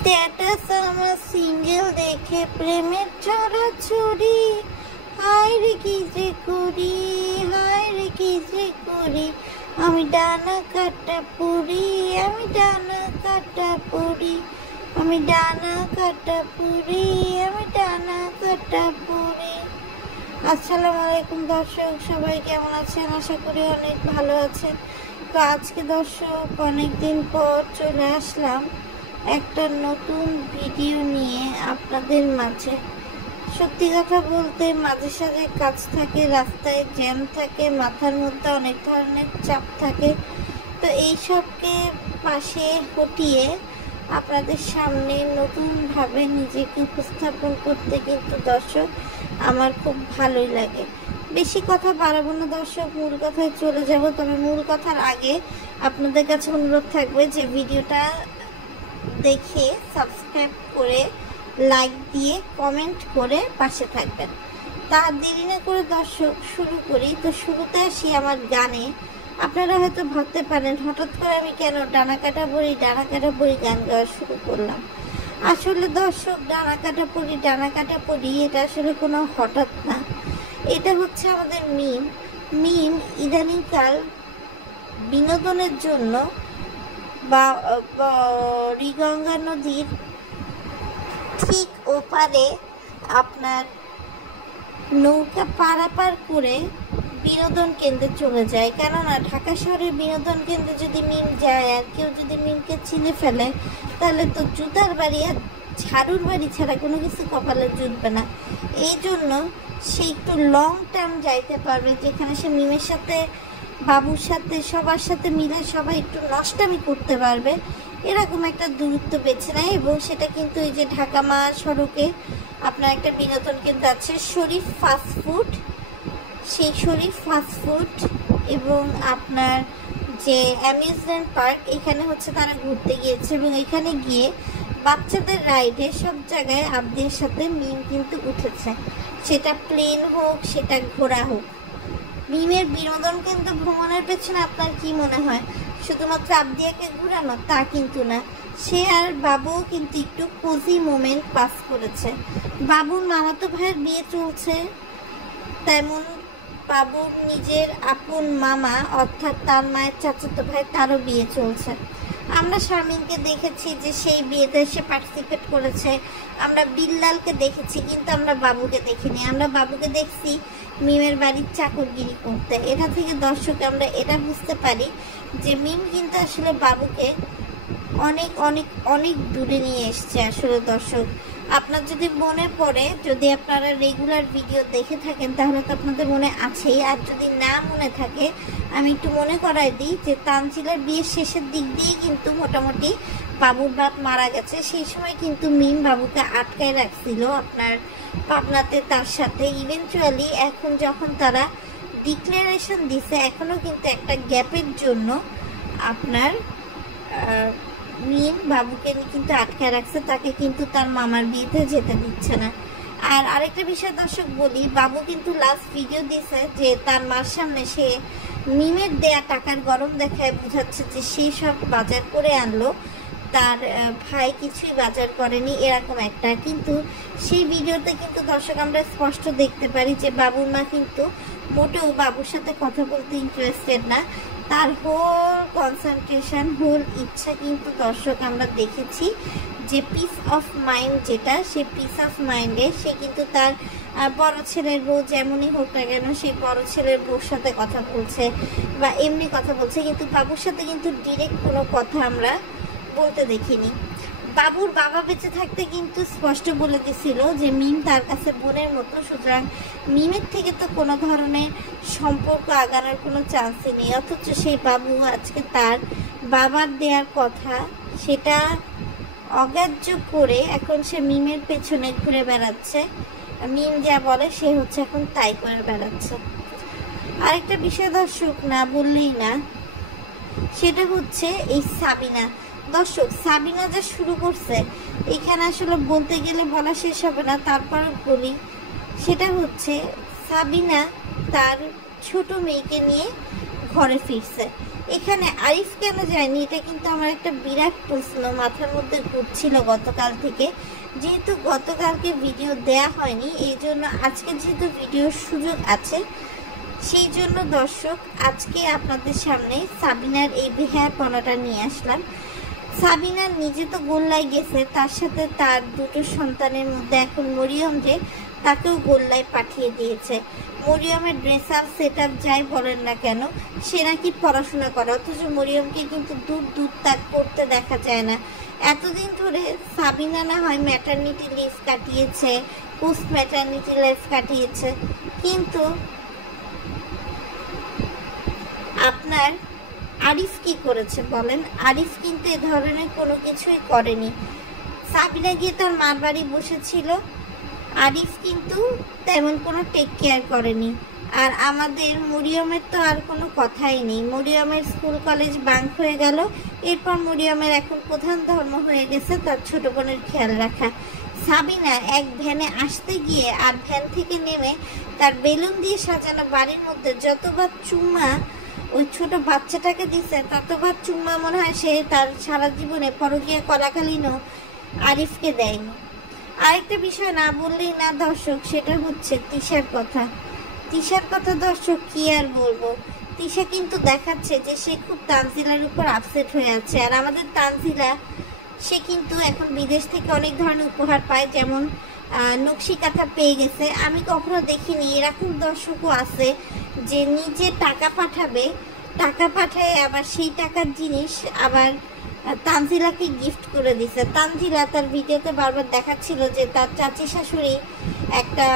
Status আমার single দেখে প্রেমের ছড়াছড়ি, হায় রে কি যে করি, হায় রে কি যে করি, আমি ডানা কাটা পড়ি, আমি ডানা কাটা পড়ি, আমি ডানা কাটা পড়ি, আমি ডানা কাটা পড়ি। আসসালামু আলাইকুম দর্শক, সবাই কেমন আছেন? আশা করি অনেক ভালো আছেন। তো আজকে দর্শক অনেকদিন পর চলে আসলাম একটা নতুন ভিডিও নিয়ে আপনাদের মাঝে। সত্যি কথা বলতে মাঝে সাঝে কাজ থাকে, রাস্তায় জ্যাম থাকে, মাথার মধ্যে অনেক ধরনের চাপ থাকে। তো এইসবকে পাশে হটিয়ে আপনাদের সামনে নতুনভাবে নিজেকে উপস্থাপন করতে কিন্তু দর্শক আমার খুব ভালোই লাগে। বেশি কথা বাড়াবো না দর্শক, মূল কথায় চলে যাব। তবে মূল কথার আগে আপনাদের কাছে অনুরোধ থাকবে যে ভিডিওটা দেখে সাবস্ক্রাইব করে লাইক দিয়ে কমেন্ট করে পাশে থাকবেন। তা দেরি না করে দর্শক শুরু করি। তো শুরুতে আসি আমার গানে। আপনারা হয়তো ভাবতে পারেন হঠাৎ করে আমি কেন ডানা কাটা পড়ি গান গাওয়া শুরু করলাম। আসলে দর্শক ডানা কাটা পড়ি এটা আসলে কোনো হঠাৎ না, এটা হচ্ছে আমাদের মিম ইদানিংকাল বিনোদনের জন্য বা গঙ্গা নদীর ঠিক ওপারে আপনার নৌকা পারাপার করে বিনোদন কেন্দ্রে চলে যায়। কেননা ঢাকা শহরের বিনোদন কেন্দ্রে যদি মিম যায় আর কেউ যদি মিমকে চিনে ফেলে তাহলে তো জুতার বাড়ি আর ঝাড়ুর বাড়ি ছাড়া কোনো কিছু কপালে জুটবে না। এই জন্য সে একটু লং টার্ম যাইতে পারবে, যেখানে সে মিমের সাথে, বাবুর সাথে, সবার সাথে মিলে সবাই একটু নষ্টামি করতে পারবে, এরকম একটা দূরত্ব বেছে নেয়। এবং সেটা কিন্তু এই যে ঢাকা মহাসড়কে আপনার একটা বিনোদন কেন্দ্র আছে শরীফ ফাস্টফুড, সেই শরীফ ফাস্টফুড এবং আপনার যে অ্যামিউজমেন্ট পার্ক, এখানে হচ্ছে তারা ঘুরতে গিয়েছে এবং এখানে গিয়ে বাচ্চাদের রাইডে সব জায়গায় আবদির সাথে মিম কিন্তু উঠেছে, সেটা প্লেন হোক সেটা ঘোড়া হোক। মিমের বিনোদন কিন্তু ভ্রমণের পেছনে আপনার কি মনে হয় শুধুমাত্র আবদিয়াকে ঘোরানো? তা কিন্তু না, সে আর বাবুও কিন্তু একটু কোজি মোমেন্ট পাস করেছে। বাবুর মামাতো ভাইয়ের বিয়ে চলছে, তেমন বাবুর নিজের আপন মামা অর্থাৎ তার মায়ের চাচাতো ভাই, তারও বিয়ে চলছে। আমরা শারমিনকে দেখেছি যে সেই বিয়েতে সে পার্টিসিপেট করেছে, আমরা বিল্লালকে দেখেছি, কিন্তু আমরা বাবুকে দেখিনি। আমরা বাবুকে দেখছি মিমের বাড়ির চাকরগিরি করতে। এটা থেকে দর্শক আমরা এটা বুঝতে পারি যে মিম কিন্তু আসলে বাবুকে অনেক অনেক অনেক দূরে নিয়ে এসছে। আসলে দর্শক আপনার যদি মনে পড়ে, যদি আপনারা রেগুলার ভিডিও দেখে থাকেন তাহলে তো আপনাদের মনে আছেই, আর যদি না মনে থাকে আমি একটু মনে করাই দিই যে তানজিলার বিয়ের শেষের দিক দিয়ে কিন্তু মোটামুটি বাবুর বাপ মারা গেছে। সেই সময় কিন্তু মিম বাবুকে আটকায় রাখছিল আপনার পাবনাতে তার সাথে। ইভেনচুয়ালি এখন যখন তারা ডিক্লারেশন দিছে, এখনও কিন্তু একটা গ্যাপের জন্য আপনার মিম বাবুকে কিন্তু আটকায় রাখছে, তাকে কিন্তু তার মামার বিয়েতে যেতে দিচ্ছে না। আর আরেকটা বিষয় দর্শক বলি, বাবু কিন্তু লাস্ট ভিডিও দিয়েছে যে তার মার সামনে সে মিমের দেয়া টাকার গরম দেখায় বোঝাচ্ছে যে সে সব বাজার করে আনলো, তার ভাই কিছুই বাজার করেনি, এরকম একটা। কিন্তু সেই ভিডিওতে কিন্তু দর্শক আমরা স্পষ্ট দেখতে পারি যে বাবুর মা কিন্তু মোটেও বাবুর সাথে কথা বলতে ইন্টারেস্টেড না। তার হোল কনসেন্ট্রেশন, হোল ইচ্ছা কিন্তু দর্শক আমরা দেখেছি যে পিস অফ মাইন্ড, যেটা সে পিস অফ মাইন্ডে সে কিন্তু তার বড় ছেলের বউ যেমনই হোক না কেন সেই বড় ছেলের বউর সাথে কথা বলছে বা এমনি কথা বলছে, কিন্তু বাবুর সাথে কিন্তু ডিরেক্ট কোনো কথা আমরা বলতে দেখিনি। বাবুর বাবা বেঁচে থাকতে কিন্তু স্পষ্ট বলে দিছিল যে মিম তার কাছে বোনের মতো, সুতরাং মিমের থেকে তো কোনো ধরনের সম্পর্ক আগানোর কোনো চান্সই নেই। অথচ সেই বাবু আজকে তার বাবার দেওয়ার কথা সেটা অগ্রাহ্য করে এখন সে মিমের পেছনে ঘুরে বেড়াচ্ছে। মিম যা বলে সে হচ্ছে এখন তাই করে বেড়াচ্ছে। আরেকটা বিষয় দর্শক না বললেই না, সেটা হচ্ছে এই সাবিনা। দর্শক সাবিনা যা শুরু করছে এখানে আসলে বলতে গেলে বলা শেষ হবে না, তারপর বলি। সেটা হচ্ছে সাবিনা তার ছোট মেয়েকে নিয়ে ঘরে ফিরছে এখানে আরিফ কেন যায়নি, এটা কিন্তু আমার একটা বিরাট প্রশ্ন মাথার মধ্যে ঘুরছিল গতকাল থেকে। যেহেতু গতকালকে ভিডিও দেয়া হয়নি, এই জন্য আজকে যেহেতু ভিডিওর সুযোগ আছে, সেই জন্য দর্শক আজকে আপনাদের সামনে সাবিনার এই বেহায়াপনাটা নিয়ে আসলাম। সাবিনা নিজে তো গোল্লায় গেছে, তার সাথে তার দুটো সন্তানের মধ্যে এখন মরিয়ম যে তাকেও গোল্লায় পাঠিয়ে দিয়েছে। মরিয়মের ড্রেস আপ সেট আপ যাই বলেন না কেন, সে নাকি পড়াশোনা করে, অথচ মরিয়মকে কিন্তু দূর তাক করতে দেখা যায় না। এতদিন ধরে সাবিনা না হয় ম্যাটারনিটি লিভ কাটিয়েছে, পোস্ট ম্যাটারনিটি লিভ কাটিয়েছে, কিন্তু আপনার আরিফ কি করেছে বলেন? আরিফ কিন্তু এ ধরনের কোনো কিছুই করেনি। সাবিনা গিয়ে তার মার বাড়ি বসেছিল, আরিফ কিন্তু তেমন কোনো টেক কেয়ার করেনি। আর আমাদের মরিয়মের তো আর কোনো কথাই নেই, মরিয়মের স্কুল কলেজ বাঙ্ক হয়ে গেল। এরপর মরিয়মের এখন প্রধান ধর্ম হয়ে গেছে তার ছোট বোনের খেয়াল রাখা। সাবিনা এক ভ্যানে আসতে গিয়ে আর ভ্যান থেকে নেমে তার বেলুন দিয়ে সাজানো বাড়ির মধ্যে যতবার চুম্মা ওই ছোট বাচ্চাটাকে দিছে, ততবার চুম্মা মনে হয় সে তার সারা জীবনে পরকীয়া কলাকালীনও আরিফকে দেয়নি। আরেকটা বিষয় না বললেই না দর্শক, সেটা হচ্ছে তিশার কথা। তিশার কথা দর্শক কি আর বলবো, তিশা কিন্তু দেখাচ্ছে যে সে খুব তানজিলার উপর আপসেট হয়ে আছে। আর আমাদের তানজিলা সে কিন্তু এখন বিদেশ থেকে অনেক ধরনের উপহার পায়, যেমন নকশি কাঁথা পেয়ে গেছে। আমি কখনো দেখিনি এরকম দর্শকও আছে যে নিজে টাকা পাঠাবে, টাকা পাঠায় আবার সেই টাকার জিনিস আবার তানজিলাকে গিফট করে দিছে। তানজিলা তার ভিডিওতে বারবার দেখাচ্ছিল যে তার চাচি শাশুড়ি একটা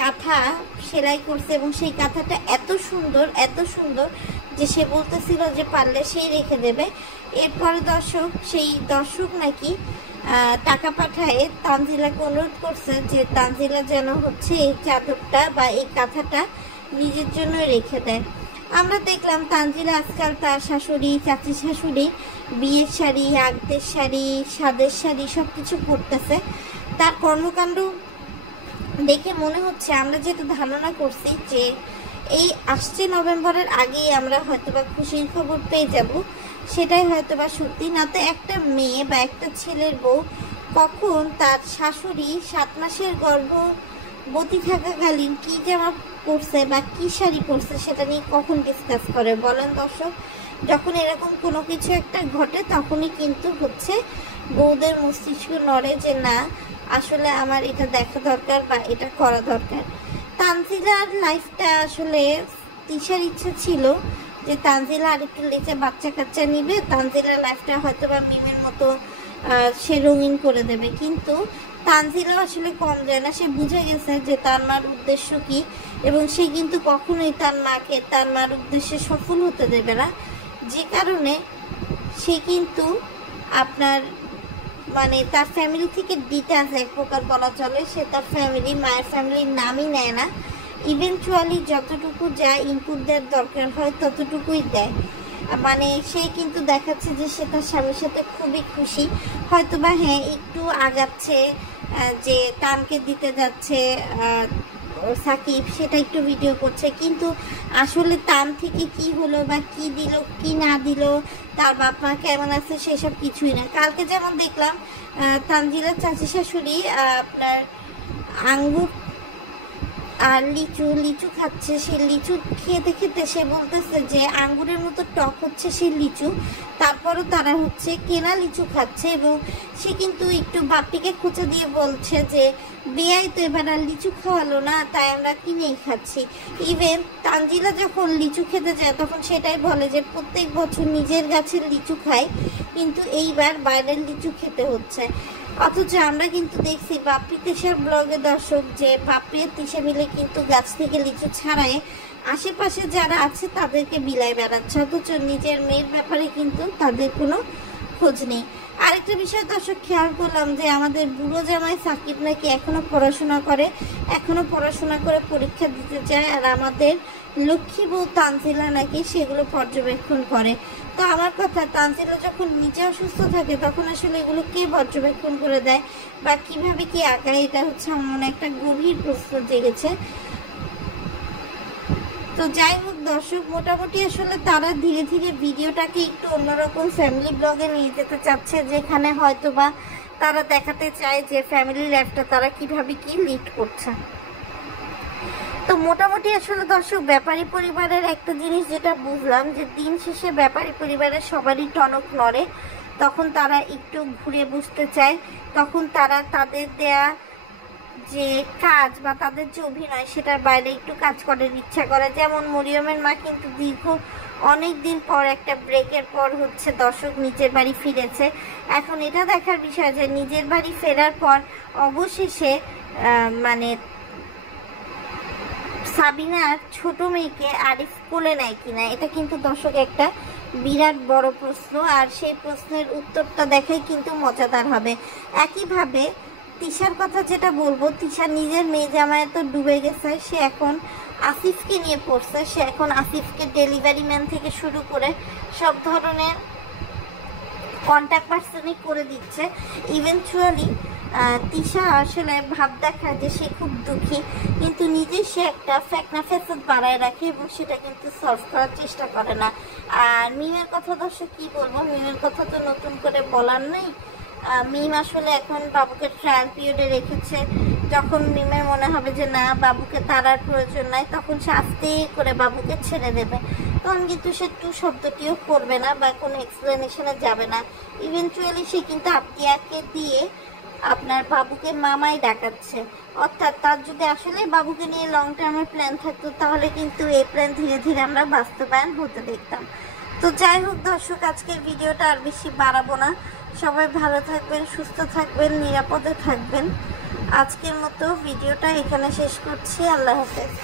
কাঁথা সেলাই করছে এবং সেই কাঁথাটা এত সুন্দর যে সে বলতেছিল যে পারলে সেই রেখে দেবে। এরপরে সেই দর্শক নাকি টাকা পাঠায় তানজিলাকে অনুরোধ করছে যে তানজিলা যেন হচ্ছে এই চাদরটা বা এই কাঁথাটা নিজের জন্য রেখে দেয়। আমরা দেখলাম তানজিলা আজকাল তার শাশুড়ি, চাচি শাশুড়ি বিয়ের শাড়ি, আগদের শাড়ি, সাদের শাড়ি সব কিছু পরতেছে। তার কর্মকাণ্ড দেখে মনে হচ্ছে, আমরা যেটা ধারণা করছি যে এই আসছে নভেম্বরের আগেই আমরা হয়তোবা খুশির খবর পেয়ে যাব, সেটাই হয়তোবা সত্যি। না তো একটা মেয়ে বা একটা ছেলের বউ কখন তার শাশুড়ি 7 মাসের গর্ভবতী থাকাকালীন কি জামা পরছে বা কি শাড়ি পরছে সেটা নিয়ে কখন ডিসকাস করে বলেন দর্শক? যখন এরকম কোনো কিছু একটা ঘটে তখনই কিন্তু হচ্ছে বউদের মস্তিষ্ক নড়ে যে না, আসলে আমার এটা দেখা দরকার বা এটা করা দরকার। তানজিলার লাইফটা আসলে তিশার ইচ্ছা ছিল যে তানজিলা আরেকটু লেচে বাচ্চা কাচ্চা নিবে, তানজিলার লাইফটা হয়তো বা মিমের মতো সে রঙিন করে দেবে। কিন্তু তানজিলা আসলে কম যায় না, সে বুঝে গেছে যে তার মার উদ্দেশ্য কি, এবং সে কিন্তু কখনোই তার মাকে তার মার উদ্দেশ্যে সফল হতে দেবে না। যে কারণে সে কিন্তু আপনার মানে তার ফ্যামিলি থেকে ডিটাচ এক প্রকার বলা চলে। সে তার মায়ের ফ্যামিলির নামই নেয় না। ইভেনচুয়ালি যতটুকু যা ইনপুট দেওয়ার দরকার হয় ততটুকুই দেয়। মানে সে কিন্তু দেখাচ্ছে যে সে তার স্বামীর সাথে খুবই খুশি, হয়তোবা হ্যাঁ একটু আগাচ্ছে, যে তানকে দিতে যাচ্ছে সাকিব সেটা একটু ভিডিও করছে, কিন্তু আসলে তান থেকে কি হলো বা কি দিল কি না দিল, তার বাপ মা কেমন আছে সেসব কিছুই না। কালকে যেমন দেখলাম তানজিলার চাচি শাশুড়ি আপনার আঙ্গুর আর লিচু খাচ্ছে। সেই লিচু খেতে খেতে সে বলতেছে যে আঙ্গুরের মতো টক হচ্ছে সেই লিচু, তারপরও তারা হচ্ছে কেনা লিচু খাচ্ছে। এবং সে কিন্তু একটু বাপিকে খোঁচা দিয়ে বলছে যে বেয়াই তো এবার আর লিচু খাওয়ালো না, তাই আমরা কিনেই খাচ্ছি। ইভেন তানজিলা যখন লিচু খেতে যায় তখন সেটাই বলে যে প্রত্যেক বছর নিজের গাছের লিচু খায়, কিন্তু এইবার বাইরের লিচু খেতে হচ্ছে। অথচ আমরা কিন্তু দেখছি বাপ্পি তিশার ব্লগে দর্শক যে বাপ্পি আর তিশা মিলে কিন্তু গাছ থেকে লিচু ছাড়ায় আশেপাশে যারা আছে তাদেরকে বিলাই বেড়াচ্ছে, অথচ নিজের মেয়ের ব্যাপারে কিন্তু তাদের কোনো খোঁজ নেই। আরেকটা বিষয় দর্শক খেয়াল করলাম যে আমাদের বুড়ো জামাই সাকিব নাকি এখনো পড়াশোনা করে পরীক্ষা দিতে যায়, আর আমাদের লক্ষ্মী বউ তানজিলা নাকি সেগুলো পর্যবেক্ষণ করে। তো আমার কথা, তানজিলা যখন নিজে অসুস্থ থাকে তখন আসলে এগুলো কে পর্যবেক্ষণ করে দেয় বা কিভাবে কি আঁকায়, এটা হচ্ছে আমার মনে একটা গভীর প্রশ্ন জেগেছে। তো যাই হোক দর্শক, মোটামুটি আসলে তারা ধীরে ধীরে ভিডিওটাকে একটু অন্যরকম ফ্যামিলি ব্লগে নিয়ে যেতে চাচ্ছে, যেখানে হয়তো বা তারা দেখাতে চায় যে ফ্যামিলি লাইফটা তারা কিভাবে কি লিড করছে। তো মোটামুটি আসলে দর্শক, ব্যাপারী পরিবারের একটা জিনিস যেটা বুঝলাম, যে দিন শেষে ব্যাপারী পরিবারের সবারই টনক নড়ে, তখন তারা একটু ঘুরে বুঝতে চায়, তখন তারা তাদের দেয়া যে কাজ বা তাদের যে অভিনয় সেটার বাইরে একটু কাজ করার ইচ্ছা করে। যেমন মরিয়মের মা কিন্তু দীর্ঘ অনেক দিন পর, একটা ব্রেকের পর হচ্ছে দর্শক নিজের বাড়ি ফিরেছে। এখন এটা দেখার বিষয় যে নিজের বাড়ি ফেরার পর অবশেষে মানে সাবিনার ছোট মেয়েকে আরিফ কোলে নেয় কিনা, এটা কিন্তু দর্শক একটা বিরাট বড় প্রশ্ন। আর সেই প্রশ্নের উত্তরটা দেখাই কিন্তু মজাদার হবে। একইভাবে তিশার কথা যেটা বলবো, তিশা নিজের মেয়ে জামাই তো ডুবে গেছে, সে এখন আসিফকে নিয়ে পড়ছে। সে এখন আসিফকে ডেলিভারি ম্যান থেকে শুরু করে সব ধরনের কন্ট্যাক্ট পার্সনই করে দিচ্ছে। ইভেনচুয়ালি তিশা আসলে ভাব দেখায় যে সে খুব দুঃখী, কিন্তু নিজে সে একটা ফ্যাকনা ফ্যাসাদ বাড়ায় রাখে এবং সেটা কিন্তু সলভ করার চেষ্টা করে না। আর মিমের কথা দর্শক কি বলবো, মিমের কথা তো নতুন করে বলার নেই। মিম আসলে এখন বাবুকে ট্রায়াল পিরিয়ডে রেখেছে। যখন মিমের মনে হবে যে না, বাবুকে তাড়ার প্রয়োজন নাই, তখন সে আস্তে করে বাবুকে ছেড়ে দেবে। তখন কিন্তু সে টু শব্দটিও করবে না বা কোনো এক্সপ্লেনেশনে যাবে না। ইভেনচুয়ালি সে কিন্তু আতিয়াকে দিয়ে আপনার বাবুকে মামাই ডাকাচ্ছে। অর্থাৎ তার যদি আসলে বাবুকে নিয়ে লং টার্মের প্ল্যান থাকতো, তাহলে কিন্তু এই প্ল্যান ধীরে ধীরে আমরা বাস্তবায়ন হতে দেখতাম। তো যাই হোক দর্শক, আজকের ভিডিওটা আর বেশি বাড়াবো না। সবাই ভালো থাকবেন, সুস্থ থাকবেন, নিরাপদে থাকবেন। আজকের মতো ভিডিওটা এখানে শেষ করছি। আল্লাহ হাফেজ।